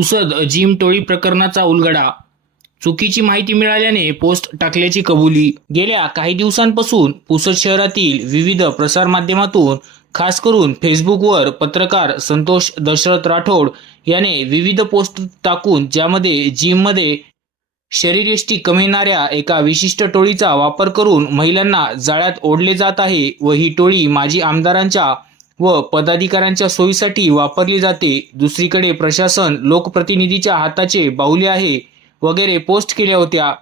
Pusad gym टोळी प्रकरणाचा उलगडा. चुकीची माहिती मिळाल्याने पोस्ट टाकल्याची कबुली. गेल्या काही दिवसांपासून पुसद शहरातील विविध प्रसारमाध्यमातून खास करून फेसबुकवर पत्रकार संतोष दशरथ राठोड याने विविध पोस्ट टाकून ज्यामध्ये जिममध्ये शरीरयष्टी कमी एका विशिष्ट टोळीचा वापर करून महिलांना जाळ्यात ओढले जात आहे व ही टोळी माजी आमदारांच्या व पदाधिकाऱ्यांच्या सोयीसाठी वापरली जाते. दुसरीकडे प्रशासन लोकप्रतिनिधीच्या हाताचे बाहुले आहे वगैरे पोस्ट केल्या होत्या.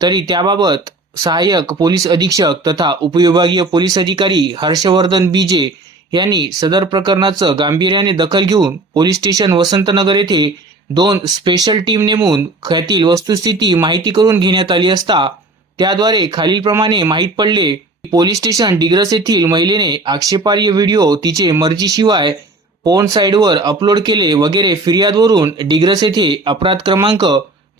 तरी त्याबाबत सहाय्यक पोलीस अधीक्षक तथा उपविभागीय पोलीस अधिकारी हर्षवर्धन बीजे यांनी सदर प्रकरणाचं गांभीर्याने दखल घेऊन पोलीस स्टेशन वसंतनगर येथे 2 स्पेशल टीम नेमून यातील वस्तुस्थिती माहिती करून घेण्यात आली असता त्याद्वारे खालीलप्रमाणे माहीत पडले. पोलीस स्टेशन डिग्रस येथील महिलेने आक्षेपार्ह व्हिडिओ तिचे मर्जीशिवाय पोर्न साइटवर अपलोड केले वगैरे फिर्यादवरून डिग्रस येथे अपराध क्रमांक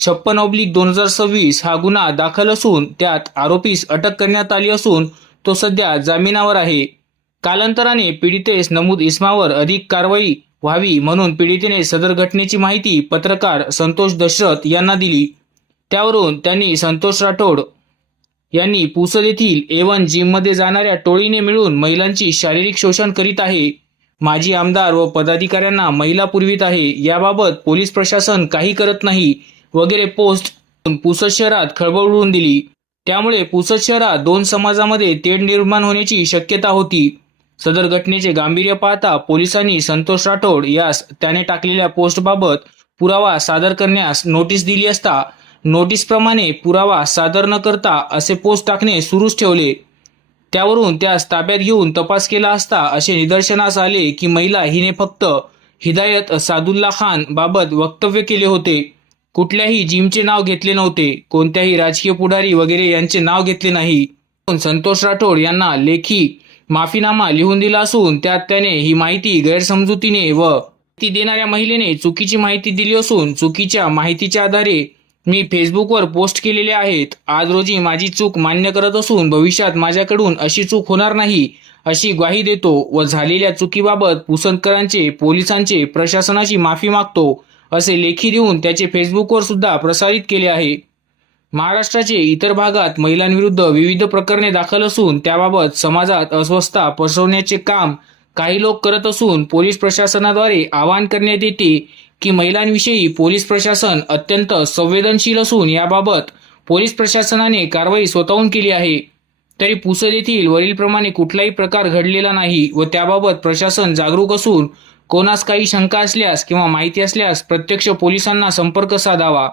56/2026 हा गुन्हा दाखल असून त्यात आरोपीस अटक करण्यात आली असून तो सध्या जामिनावर आहे. कालांतराने पीडितेस नमूद इसमावर अधिक कारवाई व्हावी म्हणून पीडितेने सदर घटनेची माहिती पत्रकार संतोष दशरथ यांना दिली. त्यावरून त्यांनी संतोष राठोड यांनी पुसद येथील A1 जिममध्ये जाणाऱ्या टोळीने मिळून महिलांची शारीरिक शोषण करीत आहे, माजी आमदार व पदाधिकाऱ्यांना महिला पुरवित आहे, याबाबत पोलीस प्रशासन काही करत नाही वगैरे पोस्ट पुसद शहरात खळबळ उडवून दिली. त्यामुळे पुसद शहरात 2 समाजामध्ये तेढ निर्माण होण्याची शक्यता होती. सदर घटनेचे गांभीर्य पाहता पोलिसांनी संतोष राठोड यास त्याने टाकलेल्या पोस्टबाबत पुरावा सादर करण्यास नोटीस दिली असता नोटीसप्रमाणे पुरावा सादर न करता असे पोस्ट टाकणे सुरूच ठेवले. त्यावरून त्यास ताब्यात घेऊन तपास केला असता असे निदर्शनास आले की महिला हिने फक्त हिदायत सादुल्ला खान बाबत वक्तव्य केले होते. कुठल्याही जिमचे नाव घेतले नव्हते, कोणत्याही राजकीय पुढारी वगैरे यांचे नाव घेतले नाही. संतोष राठोड यांना लेखी माफीनामा लिहून दिला असून त्यात त्याने ही माहिती गैरसमजुतीने व ती देणाऱ्या महिलेने चुकीची माहिती दिली असून चुकीच्या माहितीच्या आधारे मी फेसबुकवर पोस्ट केलेले आहेत. आज रोजी माझी चूक मान्य करत असून भविष्यात माझ्याकडून अशी चूक होणार नाही अशी ग्वाही देतो व झालेल्या चुकीबाबत पुसदकरांचे, पोलिसांचे, प्रशासनाची माफी मागतो असे लेखी देऊन त्याचे फेसबुकवर सुद्धा प्रसारित केले आहे. महाराष्ट्राचे इतर भागात महिलांविरुद्ध विविध प्रकरणे दाखल असून त्याबाबत समाजात अस्वस्थता पसरवण्याचे काम काही लोक करत असून पोलीस प्रशासनाद्वारे आवाहन करण्यात येते की महिलांविषयी पोलीस प्रशासन अत्यंत संवेदनशील असून याबाबत पोलीस प्रशासनाने कारवाई स्वतःहून केली आहे. तरी पुसद येथील वरीलप्रमाणे कुठलाही प्रकार घडलेला नाही व त्याबाबत प्रशासन जागरूक असून कोणास काही शंका असल्यास किंवा माहिती असल्यास प्रत्यक्ष पोलिसांना संपर्क साधावा.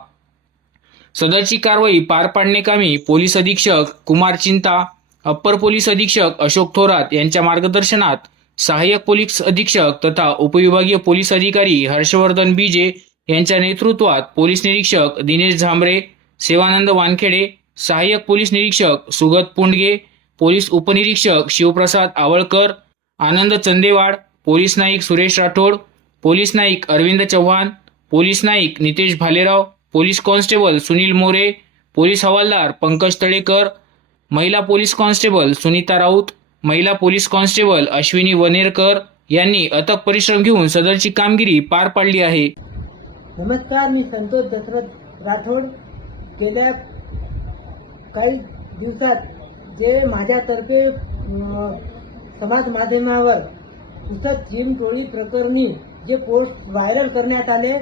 सदरची कारवाई पार पाडण्याकामी पोलीस अधीक्षक कुमार चिंता, अप्पर पोलीस अधीक्षक अशोक थोरात यांच्या मार्गदर्शनात सहाय्यक पोलीस अधीक्षक तथा उपविभागीय पोलीस अधिकारी हर्षवर्धन बीजे यांच्या नेतृत्वात पोलीस निरीक्षक दिनेश झांबरे, सेवानंद वानखेडे, सहाय्यक पोलीस निरीक्षक सुगत पुंडगे, पोलीस उपनिरीक्षक शिवप्रसाद आवळकर, आनंद चंदेवाड, पोलीस नाईक सुरेश राठोड, पोलीस नाईक अरविंद चव्हाण, पोलीस नाईक Nitesh Bhalerao, police constable Sunil More, police हवालदार पंकज तळेकर, महिला पोलीस कॉन्स्टेबल सुनीता राऊत, महिला पोलीस कॉन्स्टेबल अश्विनी वनेरकर यांनी अथक परिश्रम घेऊन सदरची कामगिरी पार पाडली आहे. नमस्कार, मी संतोष दशरथ राठोड. गेल्या काही दिवसात जे माझ्यातर्फे समाज माध्यमावर पुसद जिम टोळी प्रकरणी जे पोस्ट व्हायरल करण्यात आले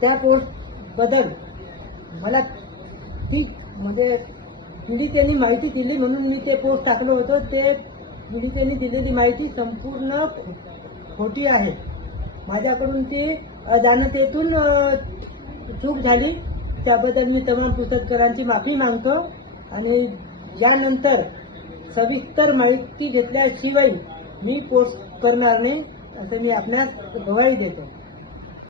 त्या पोस्ट बद्दल मला ती म्हणजे पीडितेने माहिती दिली म्हणून मी ते पोस्ट टाकलं होतं. ते पीडितेने दिलेली माहिती संपूर्ण खोटी आहे. माझ्याकडून ती अजाणतेतून चूक झाली, त्याबद्दल मी तमाम पुसदकरांची माफी मागतो आणि यानंतर सविस्तर माहिती घेतल्याशिवाय मी पोस्ट करणार नाही असं मी आपणास ग्वाही देतो.